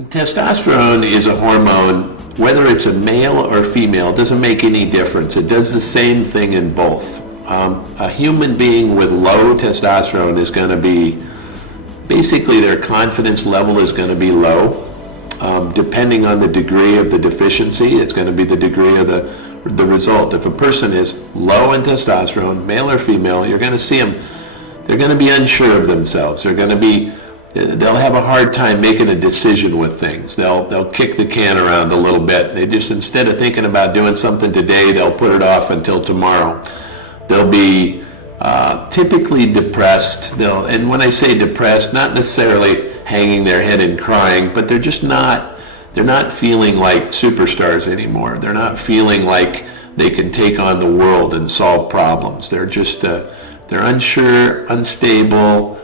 Testosterone is a hormone, whether it's a male or female, doesn't make any difference. It does the same thing in both. A human being with low testosterone is going to be, basically their confidence level is going to be low. Depending on the degree of the deficiency, it's going to be the degree of the result. If a person is low in testosterone, male or female, you're going to see them, they're going to be unsure of themselves. They'll have a hard time making a decision with things. They'll kick the can around a little bit. They just, instead of thinking about doing something today, they'll put it off until tomorrow. They'll be typically depressed. And when I say depressed, not necessarily hanging their head and crying, but they're not feeling like superstars anymore. They're not feeling like they can take on the world and solve problems. They're just they're unsure, unstable,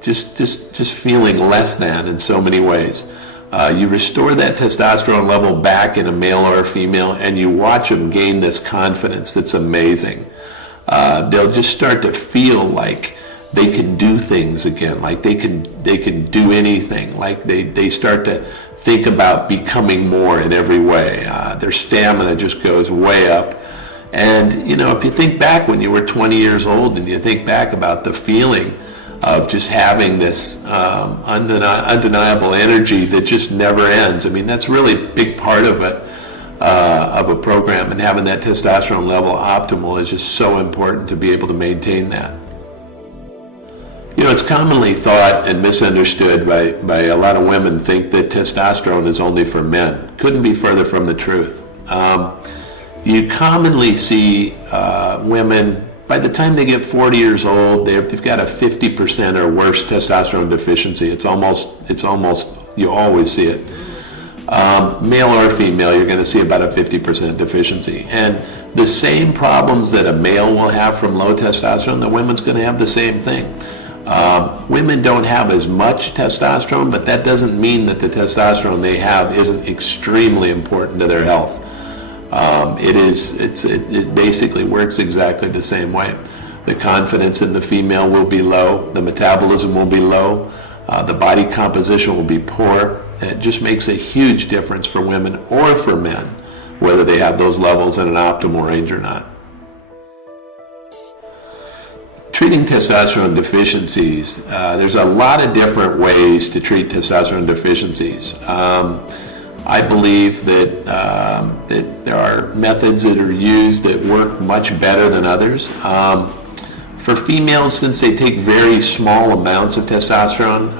just feeling less than in so many ways. You restore that testosterone level back in a male or a female, and you watch them gain this confidence that's amazing. They'll just start to feel like they can do things again, like they can do anything, like they start to think about becoming more in every way. Their stamina just goes way up. And if you think back when you were 20 years old and you think back about the feeling of just having this undeniable energy that just never ends. I mean, that's really a big part of it, of a program, and having that testosterone level optimal is just so important to be able to maintain that. It's commonly thought and misunderstood by a lot of women think that testosterone is only for men. Couldn't be further from the truth. You commonly see women, by the time they get 40 years old, they've got a 50% or worse testosterone deficiency. It's almost, you always see it. Male or female, you're going to see about a 50% deficiency. And the same problems that a male will have from low testosterone, the woman's going to have the same thing. Women don't have as much testosterone, but that doesn't mean that the testosterone they have isn't extremely important to their health. It basically works exactly the same way. The confidence in the female will be low, the metabolism will be low, the body composition will be poor. It just makes a huge difference for women or for men, whether they have those levels in an optimal range or not. Treating testosterone deficiencies, there's a lot of different ways to treat testosterone deficiencies. I believe that there are methods that are used that work much better than others. For females, since they take very small amounts of testosterone,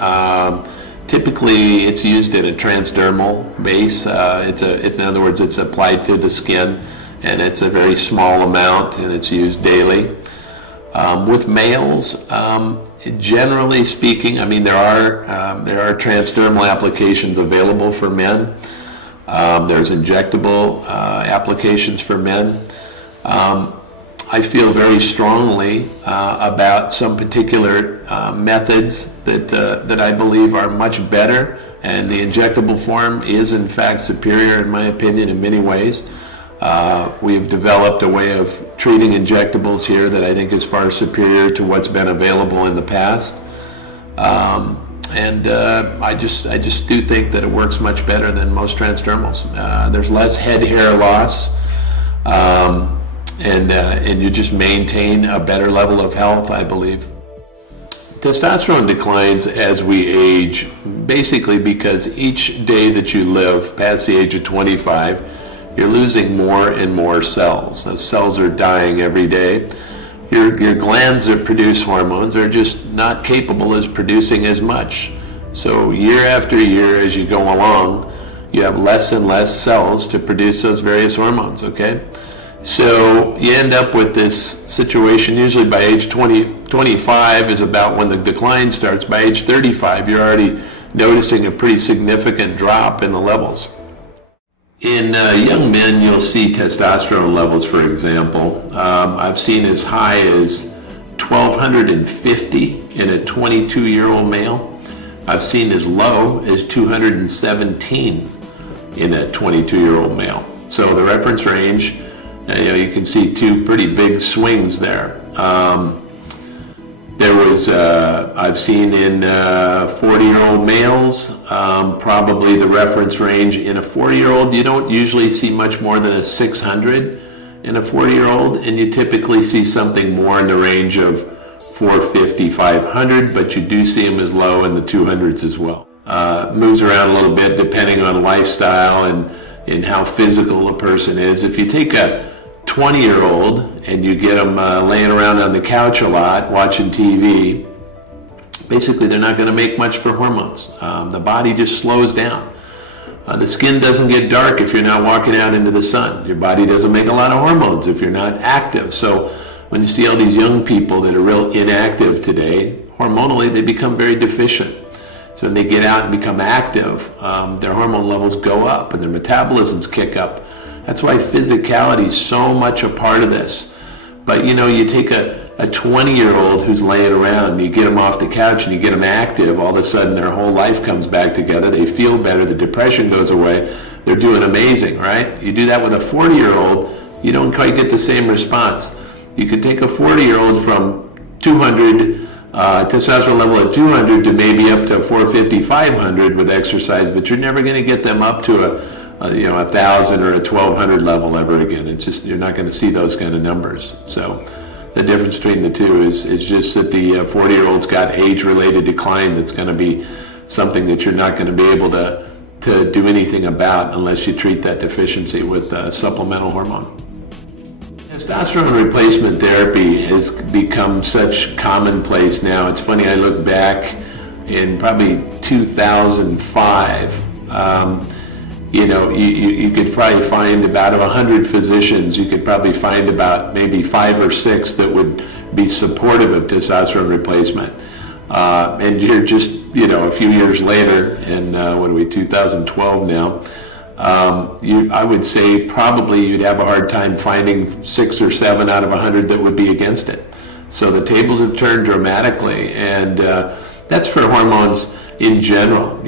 typically it's used in a transdermal base. In other words, it's applied to the skin, and it's a very small amount, and it's used daily. With males, generally speaking, I mean, there are transdermal applications available for men. There's injectable applications for men. I feel very strongly about some particular methods that I believe are much better, and the injectable form is in fact superior in my opinion in many ways. We've developed a way of treating injectables here that I think is far superior to what's been available in the past. I just do think that it works much better than most transdermals. There's less head hair loss, and you just maintain a better level of health, I believe. Testosterone declines as we age, basically because each day that you live past the age of 25, you're losing more and more cells. Those cells are dying every day. Your glands that produce hormones are just not capable as producing as much. So year after year, as you go along, you have less and less cells to produce those various hormones, okay? So you end up with this situation, usually by age 25 is about when the decline starts. By age 35, you're already noticing a pretty significant drop in the levels. In young men, you'll see testosterone levels, for example. I've seen as high as 1,250 in a 22-year-old male. I've seen as low as 217 in a 22-year-old male. So the reference range, you can see two pretty big swings there. I've seen in 40-year-old males, probably the reference range in a 40-year-old, you don't usually see much more than a 600 in a 40-year-old, and you typically see something more in the range of 450, 500, but you do see them as low in the 200s as well. Moves around a little bit depending on lifestyle and how physical a person is. If you take a 20-year-old and you get them laying around on the couch a lot, watching TV, basically they're not going to make much for hormones. The body just slows down. The skin doesn't get dark if you're not walking out into the sun. Your body doesn't make a lot of hormones if you're not active. So when you see all these young people that are real inactive today, hormonally they become very deficient. So when they get out and become active, their hormone levels go up and their metabolisms kick up. That's why physicality is so much a part of this. But you take a 20-year-old who's laying around, you get them off the couch and you get them active, all of a sudden their whole life comes back together, they feel better, the depression goes away, they're doing amazing, right? You do that with a 40-year-old, you don't quite get the same response. You could take a 40-year-old from 200, testosterone level at 200 to maybe up to 450, 500 with exercise, but you're never going to get them up to a 1,000 or a 1,200 level ever again. It's just, you're not going to see those kind of numbers. So the difference between the two is just that the 40-year-old's got age-related decline that's going to be something that you're not going to be able to do anything about unless you treat that deficiency with supplemental hormone. Testosterone replacement therapy has become such commonplace now. It's funny, I look back in probably 2005, you could probably find about 100 physicians, you could probably find about maybe 5 or 6 that would be supportive of testosterone replacement. And you're just, a few years later, in 2012 now, I would say probably you'd have a hard time finding 6 or 7 out of 100 that would be against it. So the tables have turned dramatically, and that's for hormones in general.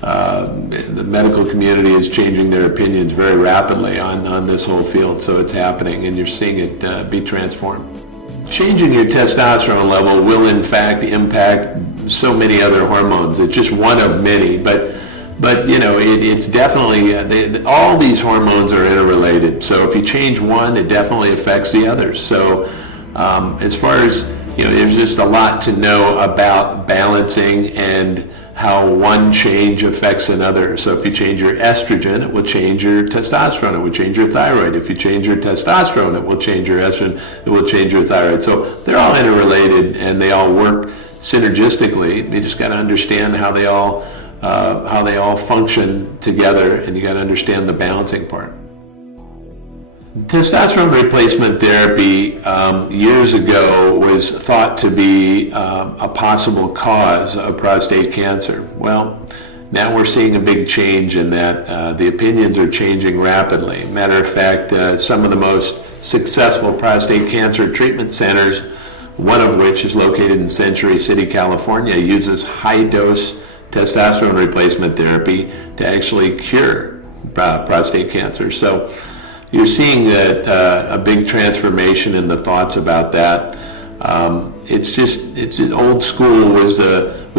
The medical community is changing their opinions very rapidly on this whole field, so it's happening, and you're seeing it be transformed. Changing your testosterone level will in fact impact so many other hormones. It's just one of many, but it's definitely, all these hormones are interrelated. So if you change one, it definitely affects the others. So as far as, there's just a lot to know about balancing and how one change affects another. So if you change your estrogen, it will change your testosterone, it will change your thyroid. If you change your testosterone, it will change your estrogen, it will change your thyroid. So they're all interrelated and they all work synergistically. You just got to understand how they all function together, and you got to understand the balancing part. Testosterone replacement therapy years ago was thought to be a possible cause of prostate cancer. Well, now we're seeing a big change in that. The opinions are changing rapidly. Matter of fact, some of the most successful prostate cancer treatment centers, one of which is located in Century City, California, uses high-dose testosterone replacement therapy to actually cure prostate cancer. So you're seeing that a big transformation in the thoughts about that. It's just old school was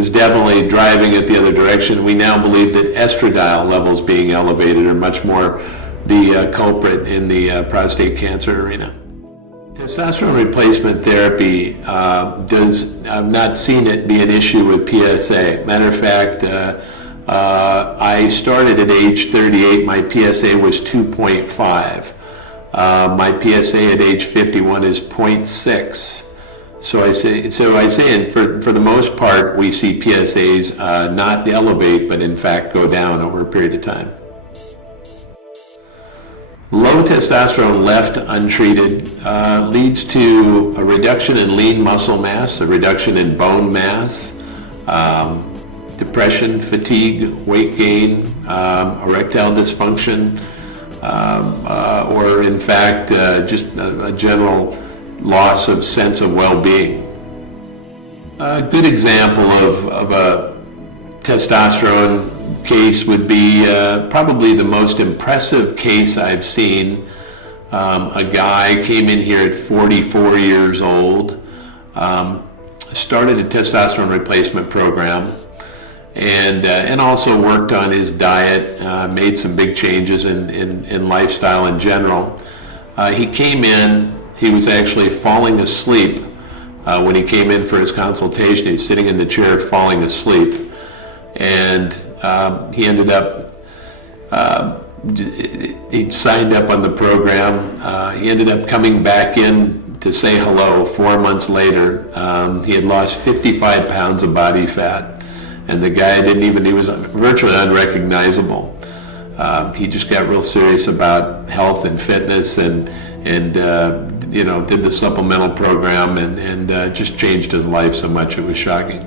definitely driving it the other direction. We now believe that estradiol levels being elevated are much more the culprit in the prostate cancer arena. Testosterone replacement therapy I've not seen it be an issue with PSA. Matter of fact, I started at age 38, my PSA was 2.5. My PSA at age 51 is 0.6. So I say, and for the most part, we see PSAs not elevate, but in fact go down over a period of time. Low testosterone left untreated leads to a reduction in lean muscle mass, a reduction in bone mass, depression, fatigue, weight gain, erectile dysfunction, or in fact just a general loss of sense of well-being. A good example of a testosterone case would be probably the most impressive case I've seen. A guy came in here at 44 years old. started a testosterone replacement program, and also worked on his diet, made some big changes in lifestyle in general. He came in, he was actually falling asleep when he came in for his consultation. He's sitting in the chair falling asleep, and he ended up, he signed up on the program. He ended up coming back in to say hello 4 months later. He had lost 55 pounds of body fat, and the guy he was virtually unrecognizable. He just got real serious about health and fitness, and did the supplemental program, and just changed his life so much it was shocking.